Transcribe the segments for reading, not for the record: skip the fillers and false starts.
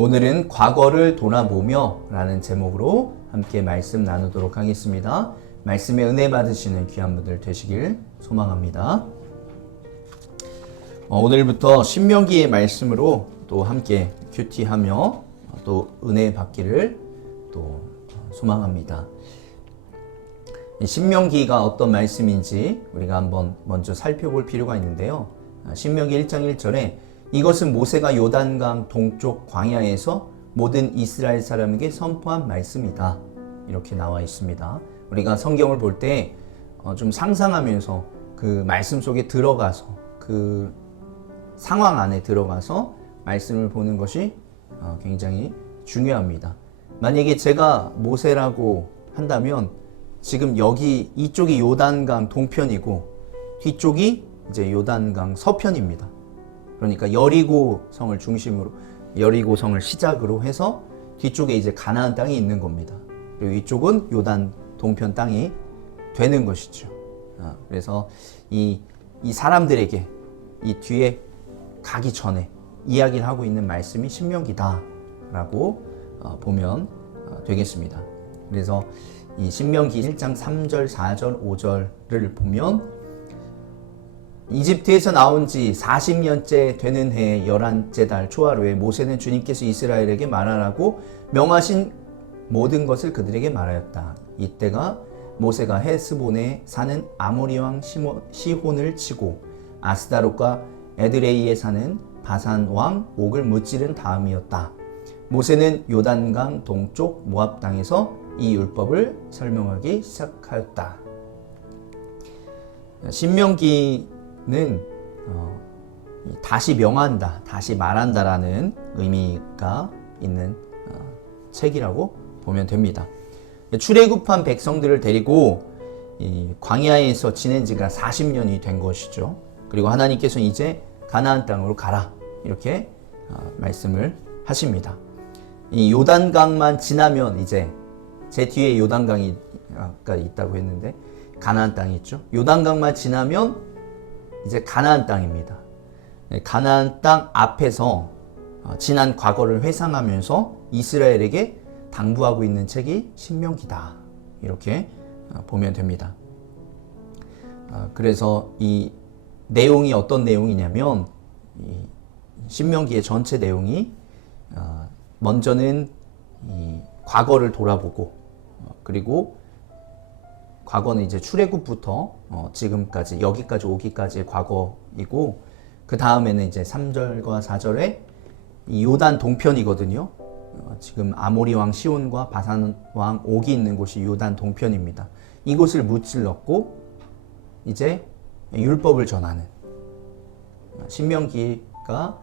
오늘은 과거를 돌아보며 라는 제목으로 함께 말씀 나누도록 하겠습니다. 말씀에 은혜 받으시는 귀한 분들 되시길 소망합니다. 오늘부터 신명기의 말씀으로 또 함께 큐티하며 또 은혜 받기를 또 소망합니다. 신명기가 어떤 말씀인지 우리가 한번 먼저 살펴볼 필요가 있는데요. 신명기 1장 1절에 이것은 모세가 요단강 동쪽 광야에서 모든 이스라엘 사람에게 선포한 말씀이다. 이렇게 나와 있습니다. 우리가 성경을 볼 때 좀 상상하면서 그 말씀 속에 들어가서 그 상황 안에 들어가서 말씀을 보는 것이 굉장히 중요합니다. 만약에 제가 모세라고 한다면 지금 여기 이쪽이 요단강 동편이고 뒤쪽이 이제 요단강 서편입니다. 그러니까 여리고 성을 중심으로 여리고 성을 시작으로 해서 뒤쪽에 이제 가나안 땅이 있는 겁니다. 그리고 이쪽은 요단 동편 땅이 되는 것이죠. 그래서 이 사람들에게 이 뒤에 가기 전에 이야기를 하고 있는 말씀이 신명기다라고 보면 되겠습니다. 그래서 이 신명기 1장 3절, 4절, 5절을 보면 이집트에서 나온 지 40년째 되는 해 11째 달 초하루에 모세는 주님께서 이스라엘에게 말하라고 명하신 모든 것을 그들에게 말하였다. 이때가 모세가 헤스본에 사는 아모리 왕 시혼을 치고 아스다롯과 에드레이에 사는 바산 왕 옥을 무찌른 다음이었다. 모세는 요단강 동쪽 모압 땅에서 이 율법을 설명하기 시작하였다. 신명기는 다시 명한다, 다시 말한다라는 의미가 있는 책이라고 보면 됩니다. 출애굽한 백성들을 데리고 이 광야에서 지낸 지가 40년이 된 것이죠. 그리고 하나님께서 이제 가나안 땅으로 가라 이렇게 말씀을 하십니다. 이 요단강만 지나면 이제 제 뒤에 요단강이 아까 있다고 했는데 가나안 땅이 있죠. 요단강만 지나면 이제 가나안 땅입니다. 가나안 땅 앞에서 지난 과거를 회상하면서 이스라엘에게 당부하고 있는 책이 신명기다. 이렇게 보면 됩니다. 그래서 이 내용이 어떤 내용이냐면 이 신명기의 전체 내용이 먼저는 이 과거를 돌아보고 그리고 과거는 이제 출애굽부터 지금까지 여기까지 오기까지의 과거이고 그 다음에는 이제 3절과 4절에 이 요단 동편이거든요. 지금 아모리 왕 시온과 바산 왕 옥이 있는 곳이 요단 동편입니다. 이곳을 무찔렀고 이제 율법을 전하는 신명기가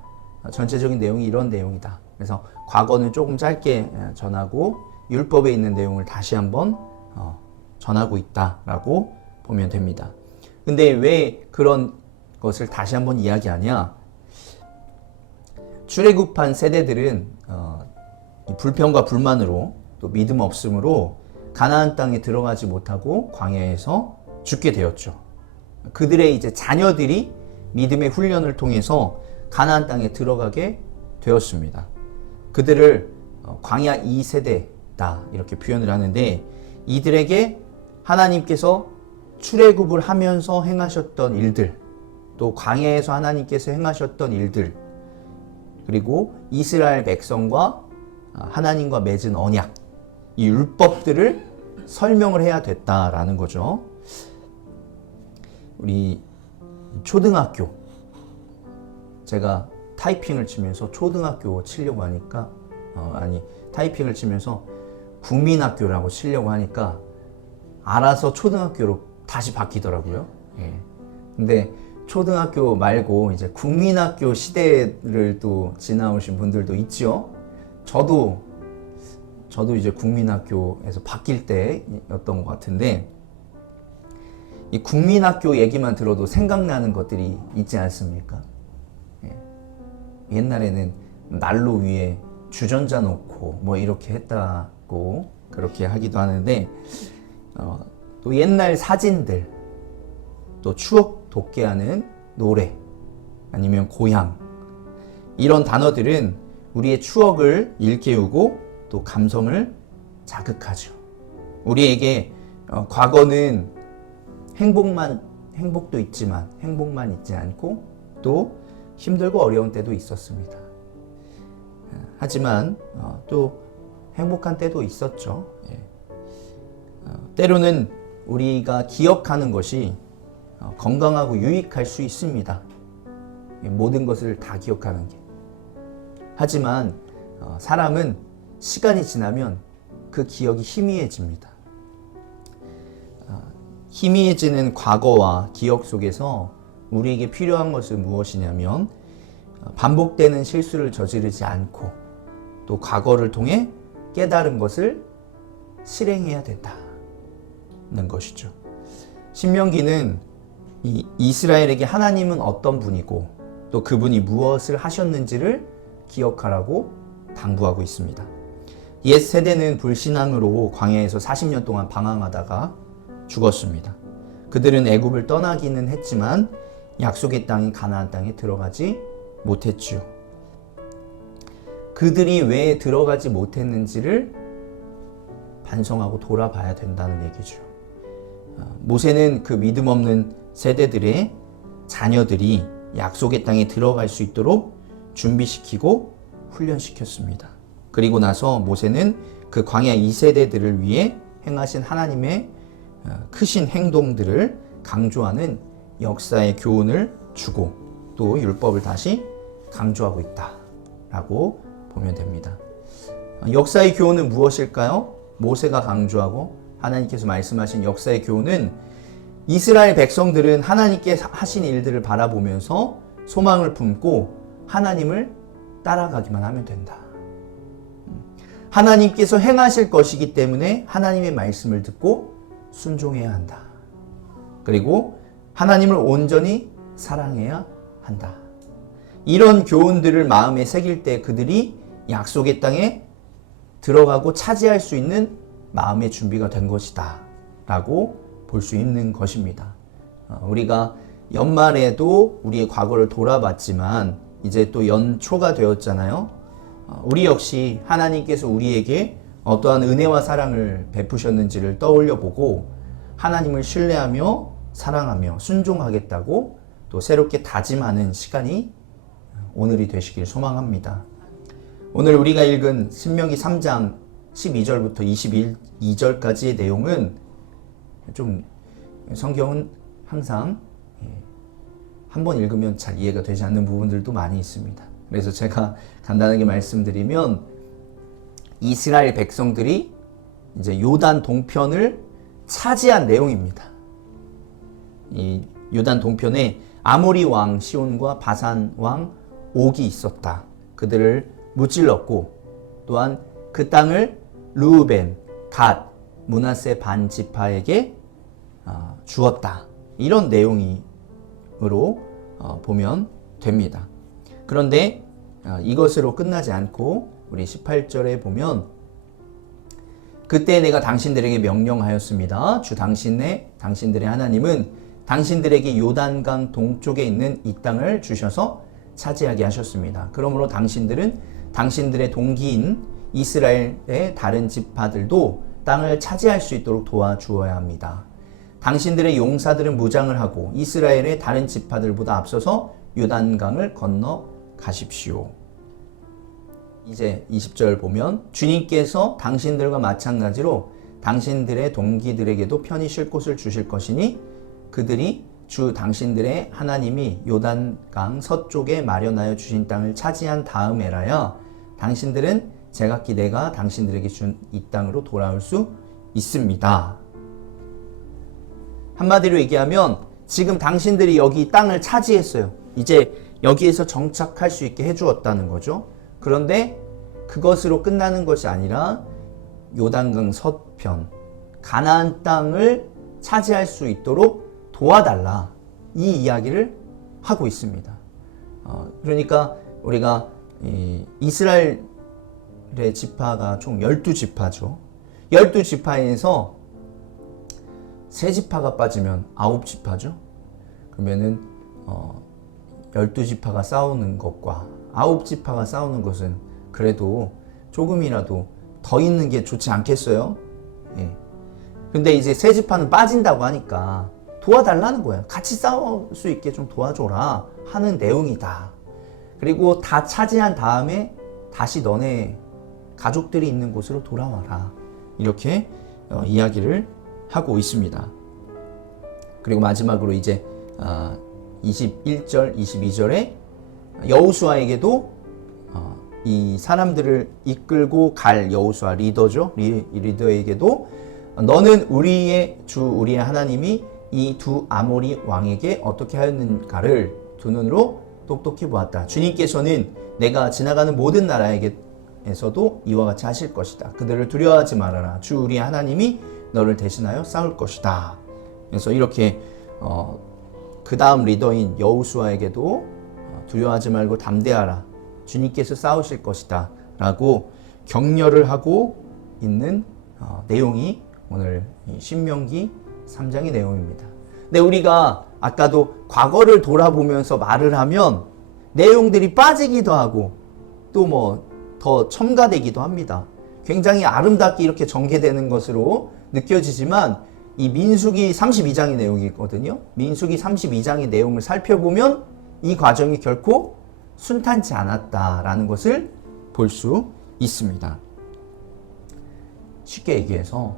전체적인 내용이 이런 내용이다. 그래서 과거는 조금 짧게 전하고 율법에 있는 내용을 다시 한번 전하고 있다라고 보면 됩니다. 근데 왜 그런 것을 다시 한번 이야기하냐? 출애굽한 세대들은 불평과 불만으로 또 믿음 없음으로 가나안 땅에 들어가지 못하고 광야에서 죽게 되었죠. 그들의 이제 자녀들이 믿음의 훈련을 통해서 가나안 땅에 들어가게 되었습니다. 그들을 광야 2세대다 이렇게 표현을 하는데 이들에게 하나님께서 출애굽을 하면서 행하셨던 일들, 또 광야에서 하나님께서 행하셨던 일들, 그리고 이스라엘 백성과 하나님과 맺은 언약, 이 율법들을 설명을 해야 됐다라는 거죠. 우리 초등학교, 제가 타이핑을 치면서 초등학교 치려고 하니까 타이핑을 치면서 국민학교라고 치려고 하니까 알아서 초등학교로 다시 바뀌더라고요. 예. 근데 초등학교 말고 이제 국민학교 시대를 또 지나오신 분들도 있죠. 저도 이제 국민학교에서 바뀔 때였던 것 같은데 이 국민학교 얘기만 들어도 생각나는 것들이 있지 않습니까? 예. 옛날에는 난로 위에 주전자 놓고 뭐 이렇게 했다고 그렇게 하기도 하는데 또 옛날 사진들, 또 추억 돋게 하는 노래, 아니면 고향, 이런 단어들은 우리의 추억을 일깨우고 또 감성을 자극하죠. 우리에게 과거는 행복도 있지만 행복만 있지 않고 또 힘들고 어려운 때도 있었습니다. 하지만 또 행복한 때도 있었죠. 때로는 우리가 기억하는 것이 건강하고 유익할 수 있습니다. 모든 것을 다 기억하는 게. 하지만 사람은 시간이 지나면 그 기억이 희미해집니다. 희미해지는 과거와 기억 속에서 우리에게 필요한 것은 무엇이냐면 반복되는 실수를 저지르지 않고 또 과거를 통해 깨달은 것을 실행해야 된다는 것이죠. 신명기는 이스라엘에게 하나님은 어떤 분이고 또 그분이 무엇을 하셨는지를 기억하라고 당부하고 있습니다. 옛 세대는 불신앙으로 광야에서 40년 동안 방황하다가 죽었습니다. 그들은 애굽을 떠나기는 했지만 약속의 땅인 가나안 땅에 들어가지 못했죠. 그들이 왜 들어가지 못했는지를 반성하고 돌아봐야 된다는 얘기죠. 모세는 그 믿음 없는 세대들의 자녀들이 약속의 땅에 들어갈 수 있도록 준비시키고 훈련시켰습니다. 그리고 나서 모세는 그 광야 2세대들을 위해 행하신 하나님의 크신 행동들을 강조하는 역사의 교훈을 주고 또 율법을 다시 강조하고 있다라고 보면 됩니다. 역사의 교훈은 무엇일까요? 모세가 강조하고 하나님께서 말씀하신 역사의 교훈은 이스라엘 백성들은 하나님께 하신 일들을 바라보면서 소망을 품고 하나님을 따라가기만 하면 된다. 하나님께서 행하실 것이기 때문에 하나님의 말씀을 듣고 순종해야 한다. 그리고 하나님을 온전히 사랑해야 한다. 이런 교훈들을 마음에 새길 때 그들이 약속의 땅에 들어가고 차지할 수 있는 마음의 준비가 된 것이다 라고 볼 수 있는 것입니다. 우리가 연말에도 우리의 과거를 돌아봤지만 이제 또 연초가 되었잖아요. 우리 역시 하나님께서 우리에게 어떠한 은혜와 사랑을 베푸셨는지를 떠올려 보고 하나님을 신뢰하며 사랑하며 순종하겠다고 또 새롭게 다짐하는 시간이 오늘이 되시길 소망합니다. 오늘 우리가 읽은 신명기 3장 12절부터 22절까지의 내용은 좀 성경은 항상 한번 읽으면 잘 이해가 되지 않는 부분들도 많이 있습니다. 그래서 제가 간단하게 말씀드리면 이스라엘 백성들이 이제 요단 동편을 차지한 내용입니다. 이 요단 동편에 아모리 왕 시온과 바산 왕 옥이 있었다. 그들을 무찔렀고 또한 그 땅을 르우벤, 갓, 므낫세 반 지파에게 주었다. 이런 내용으로 보면 됩니다. 그런데 이것으로 끝나지 않고 우리 18절에 보면 그때 내가 당신들에게 명령하였습니다. 주 당신들의 하나님은 당신들에게 요단강 동쪽에 있는 이 땅을 주셔서 차지하게 하셨습니다. 그러므로 당신들은 당신들의 동기인 이스라엘의 다른 지파들도 땅을 차지할 수 있도록 도와주어야 합니다. 당신들의 용사들은 무장을 하고 이스라엘의 다른 지파들보다 앞서서 요단강을 건너 가십시오. 이제 20절 보면 주님께서 당신들과 마찬가지로 당신들의 동기들에게도 편히 쉴 곳을 주실 것이니 그들이 주 당신들의 하나님이 요단강 서쪽에 마련하여 주신 땅을 차지한 다음에라야 당신들은 제각기 내가 당신들에게 준 이 땅으로 돌아올 수 있습니다. 한마디로 얘기하면 지금 당신들이 여기 땅을 차지했어요. 이제 여기에서 정착할 수 있게 해주었다는 거죠. 그런데 그것으로 끝나는 것이 아니라 요단강 서편 가나안 땅을 차지할 수 있도록 도와달라, 이 이야기를 하고 있습니다. 그러니까 우리가 이스라엘의 지파가 총 12지파죠. 12지파에서 3지파가 빠지면 9지파죠. 그러면은 12지파가 싸우는 것과 9지파가 싸우는 것은 그래도 조금이라도 더 있는 게 좋지 않겠어요? 예. 근데 이제 새 지파는 빠진다고 하니까 도와달라는 거예요. 같이 싸울 수 있게 좀 도와줘라 하는 내용이다. 그리고 다 차지한 다음에 다시 너네 가족들이 있는 곳으로 돌아와라. 이렇게 이야기를 하고 있습니다. 그리고 마지막으로 이제 21절, 22절에 여호수아에게도 이 사람들을 이끌고 갈 여호수아 리더죠. 리더에게도 너는 우리의 주 우리의 하나님이 이 두 아모리 왕에게 어떻게 하였는가를 두 눈으로 똑똑히 보았다. 주님께서는 내가 지나가는 모든 나라에게서도 이와 같이 하실 것이다. 그들을 두려워하지 말아라. 주 우리의 하나님이 너를 대신하여 싸울 것이다. 그래서 이렇게 그 다음 리더인 여호수아에게도 두려워하지 말고 담대하라. 주님께서 싸우실 것이다. 라고 격려를 하고 있는 내용이 오늘 신명기 3장의 내용입니다. 근데 우리가 아까도 과거를 돌아보면서 말을 하면 내용들이 빠지기도 하고 또 뭐 더 첨가되기도 합니다. 굉장히 아름답게 이렇게 전개되는 것으로 느껴지지만 이 민수기 32장의 내용이거든요. 민수기 32장의 내용을 살펴보면 이 과정이 결코 순탄치 않았다라는 것을 볼 수 있습니다. 쉽게 얘기해서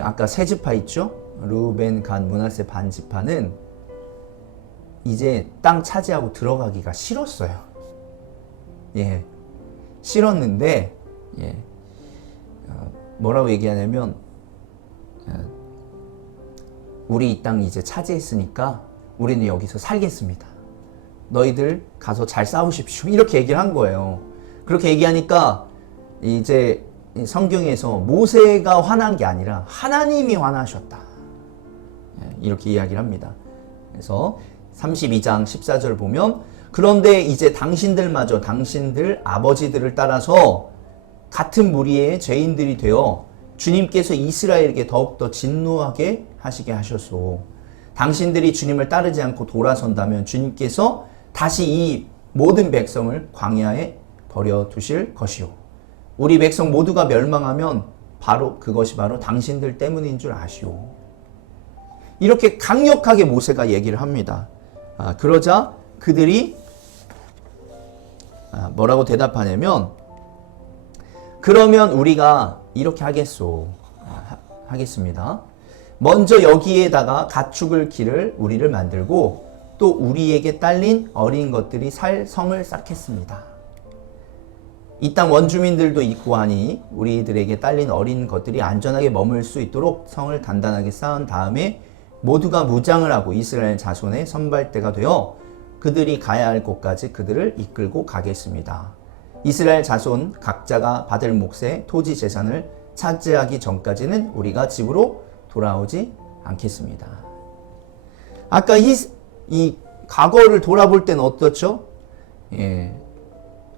아까 세 지파 있죠? 르우벤, 간, 므낫세 반 지파는 이제 땅 차지하고 들어가기가 싫었어요. 예, 싫었는데 뭐라고 얘기하냐면 우리 이 땅 이제 차지했으니까 우리는 여기서 살겠습니다. 너희들 가서 잘 싸우십시오. 이렇게 얘기를 한 거예요. 그렇게 얘기하니까 이제 성경에서 모세가 화난 게 아니라 하나님이 화나셨다. 이렇게 이야기를 합니다. 그래서 32장 14절 보면 그런데 이제 당신들마저 당신들 아버지들을 따라서 같은 무리의 죄인들이 되어 주님께서 이스라엘에게 더욱더 진노하게 하시게 하셨소. 당신들이 주님을 따르지 않고 돌아선다면 주님께서 다시 이 모든 백성을 광야에 버려두실 것이요. 우리 백성 모두가 멸망하면 그것이 바로 당신들 때문인 줄 아시오. 이렇게 강력하게 모세가 얘기를 합니다. 그러자 그들이 뭐라고 대답하냐면 그러면 우리가 이렇게 하겠습니다. 먼저 여기에다가 가축을 기를 우리를 만들고 또 우리에게 딸린 어린 것들이 살 성을 쌓겠습니다. 이 땅 원주민들도 있고 하니 우리들에게 딸린 어린 것들이 안전하게 머물 수 있도록 성을 단단하게 쌓은 다음에 모두가 무장을 하고 이스라엘 자손의 선발대가 되어 그들이 가야 할 곳까지 그들을 이끌고 가겠습니다. 이스라엘 자손 각자가 받을 몫의 토지 재산을 차지하기 전까지는 우리가 집으로 돌아오지 않겠습니다. 아까 이 과거를 돌아볼 때는 어떻죠?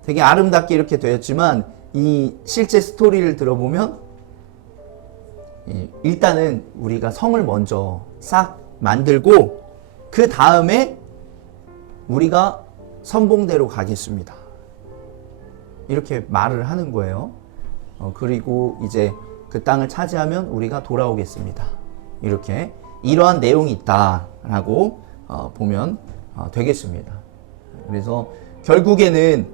되게 아름답게 이렇게 되었지만 이 실제 스토리를 들어보면 일단은 우리가 성을 먼저 싹 만들고 그 다음에 우리가 선봉대로 가겠습니다. 이렇게 말을 하는 거예요. 그리고 이제 그 땅을 차지하면 우리가 돌아오겠습니다. 이렇게 이러한 내용이 있다라고 보면 되겠습니다. 그래서 결국에는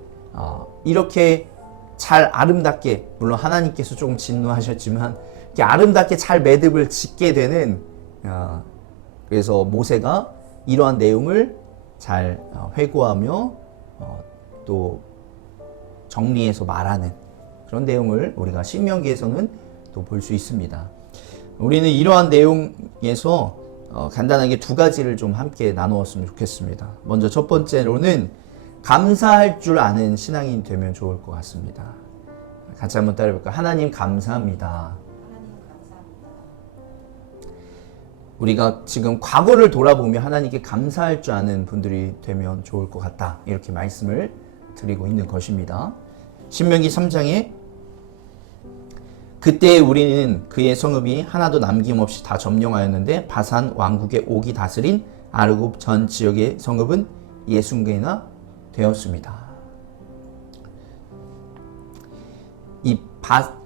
이렇게 잘 아름답게, 물론 하나님께서 조금 진노하셨지만 이렇게 아름답게 잘 매듭을 짓게 되는, 그래서 모세가 이러한 내용을 잘 회고하며 또 정리해서 말하는 그런 내용을 우리가 신명기에서는 또 볼 수 있습니다. 우리는 이러한 내용에서 간단하게 두 가지를 좀 함께 나누었으면 좋겠습니다. 먼저 첫 번째로는 감사할 줄 아는 신앙인이 되면 좋을 것 같습니다. 같이 한번 따라해볼까요? 하나님 감사합니다. 우리가 지금 과거를 돌아보며 하나님께 감사할 줄 아는 분들이 되면 좋을 것 같다. 이렇게 말씀을 드리고 있는 것입니다. 신명기 3장에 그때 우리는 그의 성읍이 하나도 남김없이 다 점령하였는데 바산 왕국의 옥이 다스린 아르곱 전 지역의 성읍은 60개나 되었습니다.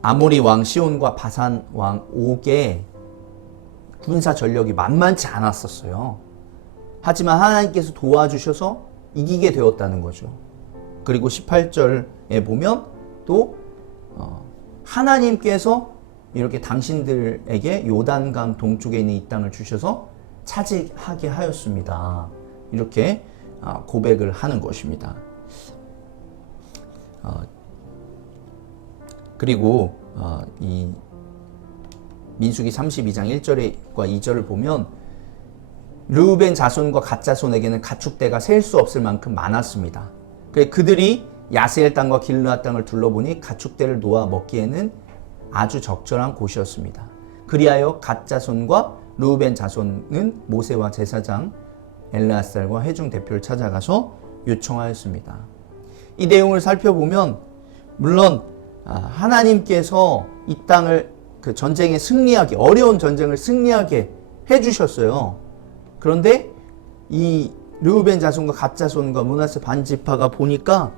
아모리 왕 시온과 바산 왕 옥의 군사 전력이 만만치 않았었어요. 하지만 하나님께서 도와주셔서 이기게 되었다는 거죠. 그리고 18절에 보면 또 하나님께서 이렇게 당신들에게 요단강 동쪽에 있는 이 땅을 주셔서 차지하게 하였습니다. 이렇게 고백을 하는 것입니다. 그리고 이 민수기 32장 1절과 2절을 보면 르우벤 자손과 갓 자손에게는 가축대가 셀 수 없을 만큼 많았습니다. 그들이 야세엘 땅과 길르앗 땅을 둘러보니 가축대를 놓아 먹기에는 아주 적절한 곳이었습니다. 그리하여 갓 자손과 르우벤 자손은 모세와 제사장 엘르아살과 회중 대표를 찾아가서 요청하였습니다. 이 내용을 살펴보면 물론 하나님께서 이 땅을 그 전쟁에 승리하게, 어려운 전쟁을 승리하게 해주셨어요. 그런데 이 르우벤 자손과 갓 자손과 므낫세 반지파가 보니까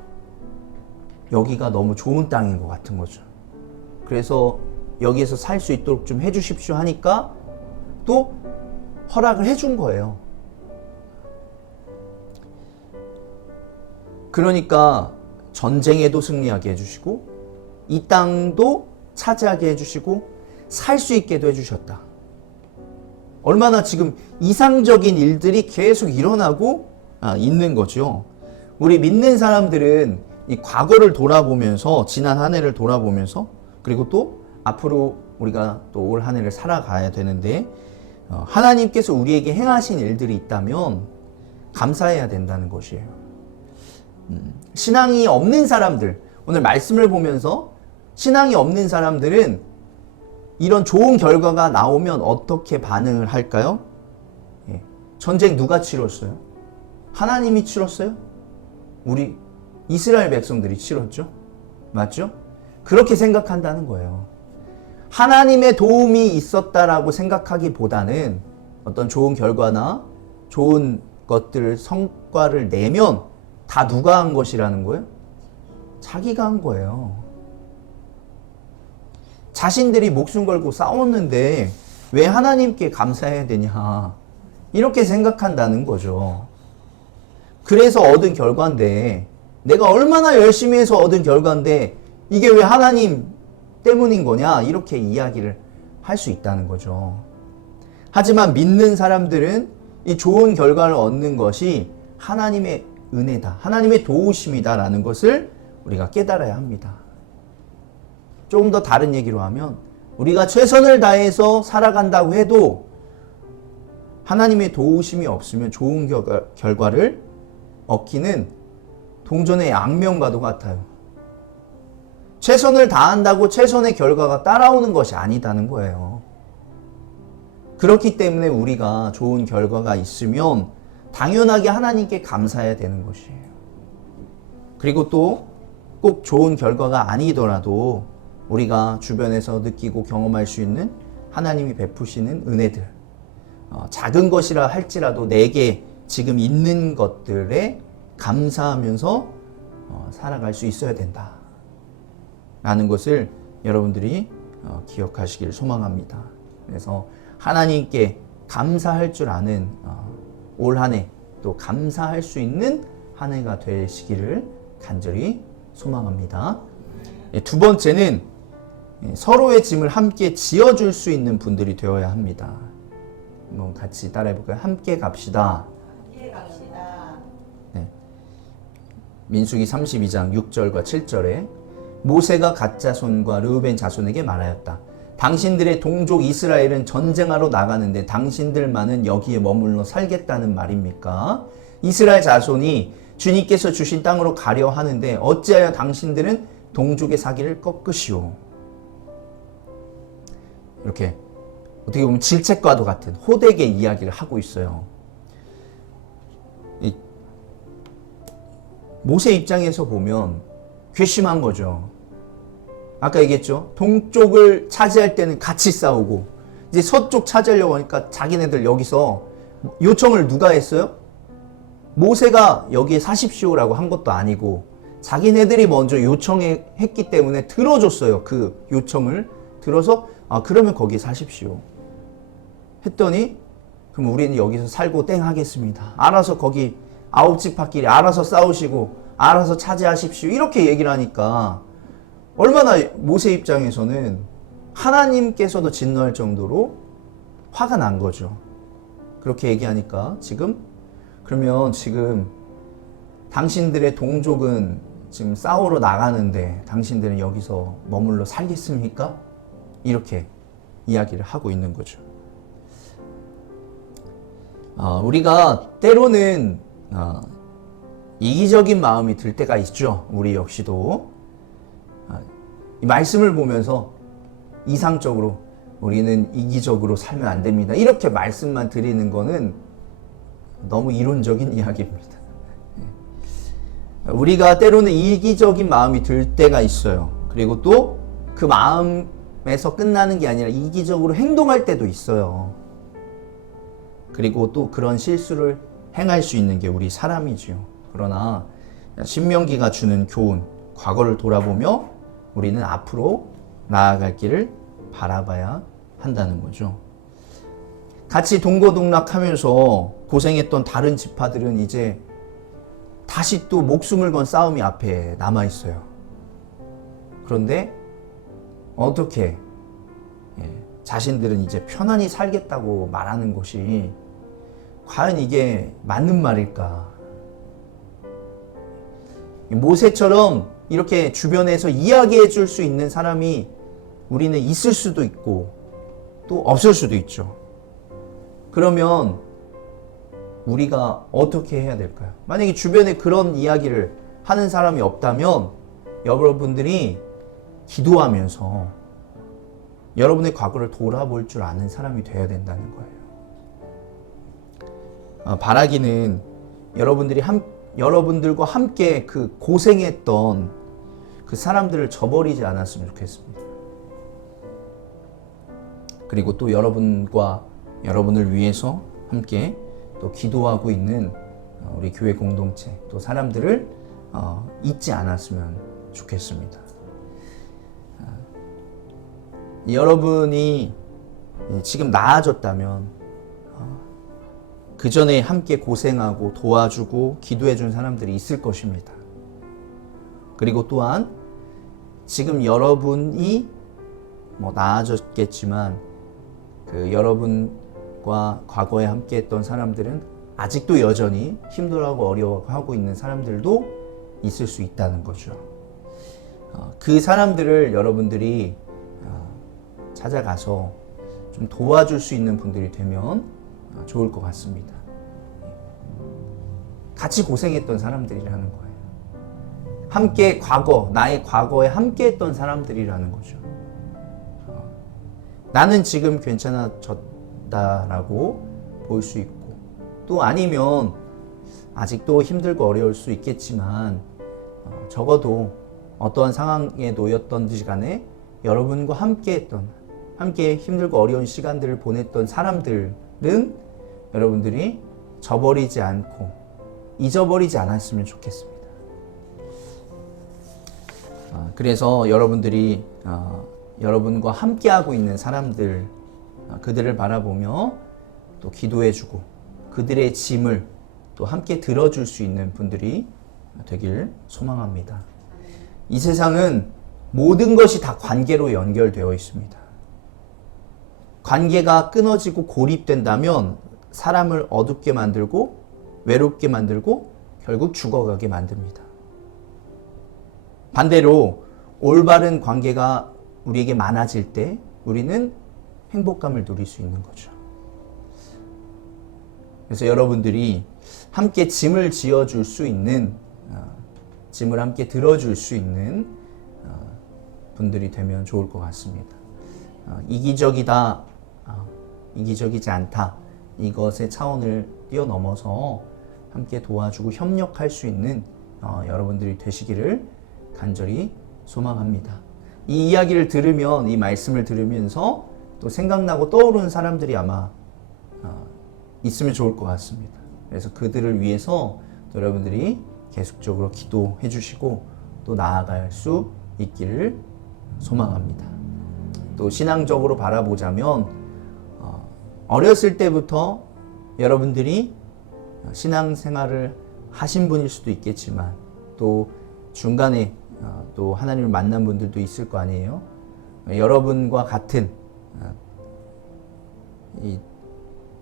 여기가 너무 좋은 땅인 것 같은 거죠. 그래서 여기에서 살 수 있도록 좀 해주십시오 하니까 또 허락을 해준 거예요. 그러니까 전쟁에도 승리하게 해주시고 이 땅도 차지하게 해주시고 살 수 있게도 해주셨다. 얼마나 지금 이상적인 일들이 계속 일어나고 있는 거죠. 우리 믿는 사람들은 이 과거를 돌아보면서, 지난 한 해를 돌아보면서, 그리고 또 앞으로 우리가 또 올 한 해를 살아가야 되는데 하나님께서 우리에게 행하신 일들이 있다면 감사해야 된다는 것이에요. 신앙이 없는 사람들, 오늘 말씀을 보면서 신앙이 없는 사람들은 이런 좋은 결과가 나오면 어떻게 반응을 할까요? 전쟁 누가 치렀어요? 하나님이 치렀어요? 우리 이스라엘 백성들이 치렀죠? 맞죠? 그렇게 생각한다는 거예요. 하나님의 도움이 있었다라고 생각하기보다는 어떤 좋은 결과나 좋은 것들, 성과를 내면 다 누가 한 것이라는 거예요? 자기가 한 거예요. 자신들이 목숨 걸고 싸웠는데 왜 하나님께 감사해야 되냐, 이렇게 생각한다는 거죠. 그래서 얻은 결과인데, 내가 얼마나 열심히 해서 얻은 결과인데 이게 왜 하나님 때문인 거냐, 이렇게 이야기를 할 수 있다는 거죠. 하지만 믿는 사람들은 이 좋은 결과를 얻는 것이 하나님의 은혜다, 하나님의 도우심이다 라는 것을 우리가 깨달아야 합니다. 조금 더 다른 얘기로 하면 우리가 최선을 다해서 살아간다고 해도 하나님의 도우심이 없으면 좋은 결과를 얻기는 동전의 양면과도 같아요. 최선을 다한다고 최선의 결과가 따라오는 것이 아니다는 거예요. 그렇기 때문에 우리가 좋은 결과가 있으면 당연하게 하나님께 감사해야 되는 것이에요. 그리고 또 꼭 좋은 결과가 아니더라도 우리가 주변에서 느끼고 경험할 수 있는 하나님이 베푸시는 은혜들, 작은 것이라 할지라도 내게 지금 있는 것들에 감사하면서 살아갈 수 있어야 된다 라는 것을 여러분들이 기억하시길 소망합니다. 그래서 하나님께 감사할 줄 아는 올 한 해, 또 감사할 수 있는 한 해가 되시기를 간절히 소망합니다. 두 번째는 서로의 짐을 함께 지어줄 수 있는 분들이 되어야 합니다. 한번 같이 따라해볼까요? 함께 갑시다. 함께 갑시다. 네. 민수기 32장 6절과 7절에 모세가 갓 자손과 르우벤 자손에게 말하였다. 당신들의 동족 이스라엘은 전쟁하러 나가는데 당신들만은 여기에 머물러 살겠다는 말입니까? 이스라엘 자손이 주님께서 주신 땅으로 가려 하는데 어찌하여 당신들은 동족의 사기를 꺾으시오. 이렇게 어떻게 보면 질책과도 같은 호되게 이야기를 하고 있어요. 모세 입장에서 보면 괘씸한 거죠. 아까 얘기했죠. 동쪽을 차지할 때는 같이 싸우고 이제 서쪽 차지하려고 하니까 자기네들 여기서 요청을 누가 했어요? 모세가 여기에 사십시오라고 한 것도 아니고 자기네들이 먼저 요청했기 때문에 들어줬어요. 그 요청을 들어서 그러면 거기 사십시오 했더니, 그럼 우리는 여기서 살고 땡 하겠습니다. 알아서 거기 9지파끼리 알아서 싸우시고 알아서 차지하십시오. 이렇게 얘기를 하니까 얼마나 모세 입장에서는 하나님께서도 진노할 정도로 화가 난 거죠. 그렇게 얘기하니까 그러면 지금 당신들의 동족은 지금 싸우러 나가는데 당신들은 여기서 머물러 살겠습니까? 이렇게 이야기를 하고 있는 거죠. 우리가 때로는 이기적인 마음이 들 때가 있죠. 우리 역시도 이 말씀을 보면서 이상적으로 우리는 이기적으로 살면 안 됩니다. 이렇게 말씀만 드리는 거는 너무 이론적인 이야기입니다. 우리가 때로는 이기적인 마음이 들 때가 있어요. 그리고 또 그 마음에서 끝나는 게 아니라 이기적으로 행동할 때도 있어요. 그리고 또 그런 실수를 행할 수 있는 게 우리 사람이지요. 그러나 신명기가 주는 교훈, 과거를 돌아보며 우리는 앞으로 나아갈 길을 바라봐야 한다는 거죠. 같이 동고동락하면서 고생했던 다른 지파들은 이제 다시 또 목숨을 건 싸움이 앞에 남아 있어요. 그런데 어떻게 자신들은 이제 편안히 살겠다고 말하는 것이 과연 이게 맞는 말일까? 모세처럼 이렇게 주변에서 이야기해 줄 수 있는 사람이 우리는 있을 수도 있고 또 없을 수도 있죠. 그러면 우리가 어떻게 해야 될까요? 만약에 주변에 그런 이야기를 하는 사람이 없다면 여러분들이 기도하면서 여러분의 과거를 돌아볼 줄 아는 사람이 되어야 된다는 거예요. 바라기는 여러분들과 함께 그 고생했던 그 사람들을 저버리지 않았으면 좋겠습니다. 그리고 또 여러분을 위해서 함께 또 기도하고 있는 우리 교회 공동체 또 사람들을 잊지 않았으면 좋겠습니다. 여러분이 지금 나아졌다면 그 전에 함께 고생하고 도와주고 기도해 준 사람들이 있을 것입니다. 그리고 또한 지금 여러분이 나아졌겠지만 그 여러분과 과거에 함께 했던 사람들은 아직도 여전히 힘들어하고 어려워하고 있는 사람들도 있을 수 있다는 거죠. 그 사람들을 여러분들이 찾아가서 좀 도와줄 수 있는 분들이 되면 좋을 것 같습니다. 같이 고생했던 사람들이라는 거예요. 함께 나의 과거에 함께 했던 사람들이라는 거죠. 나는 지금 괜찮아졌다라고 볼 수 있고, 또 아니면 아직도 힘들고 어려울 수 있겠지만 적어도 어떠한 상황에 놓였던지 간에 여러분과 함께 힘들고 어려운 시간들을 보냈던 사람들은 여러분들이 저버리지 않고 잊어버리지 않았으면 좋겠습니다. 그래서 여러분들이 여러분과 함께하고 있는 사람들, 그들을 바라보며 또 기도해주고 그들의 짐을 또 함께 들어줄 수 있는 분들이 되길 소망합니다. 이 세상은 모든 것이 다 관계로 연결되어 있습니다. 관계가 끊어지고 고립된다면 사람을 어둡게 만들고 외롭게 만들고 결국 죽어가게 만듭니다. 반대로 올바른 관계가 우리에게 많아질 때 우리는 행복감을 누릴 수 있는 거죠. 그래서 여러분들이 함께 짐을 지어줄 수 있는, 짐을 함께 들어줄 수 있는 분들이 되면 좋을 것 같습니다. 이기적이다, 이기적이지 않다, 이것의 차원을 뛰어넘어서 함께 도와주고 협력할 수 있는 여러분들이 되시기를 간절히 소망합니다. 이 이야기를 들으면, 이 말씀을 들으면서 또 생각나고 떠오르는 사람들이 아마 있으면 좋을 것 같습니다. 그래서 그들을 위해서 여러분들이 계속적으로 기도해 주시고 또 나아갈 수 있기를 소망합니다. 또 신앙적으로 바라보자면 어렸을 때부터 여러분들이 신앙생활을 하신 분일 수도 있겠지만 또 중간에 또 하나님을 만난 분들도 있을 거 아니에요. 여러분과 같은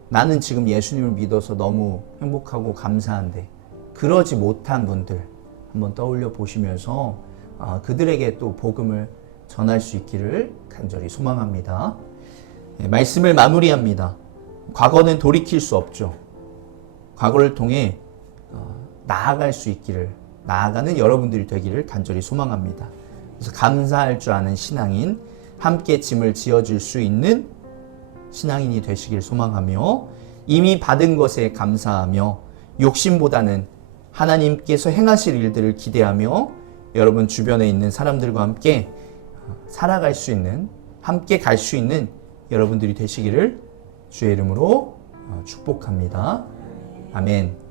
나는 지금 예수님을 믿어서 너무 행복하고 감사한데 그러지 못한 분들 한번 떠올려 보시면서 그들에게 또 복음을 전할 수 있기를 간절히 소망합니다. 말씀을 마무리합니다. 과거는 돌이킬 수 없죠. 과거를 통해 나아갈 수 있기를, 나아가는 여러분들이 되기를 간절히 소망합니다. 그래서 감사할 줄 아는 신앙인, 함께 짐을 지어줄 수 있는 신앙인이 되시길 소망하며, 이미 받은 것에 감사하며 욕심보다는 하나님께서 행하실 일들을 기대하며 여러분 주변에 있는 사람들과 함께 살아갈 수 있는, 함께 갈 수 있는 여러분들이 되시기를 주의 이름으로 축복합니다. 아멘.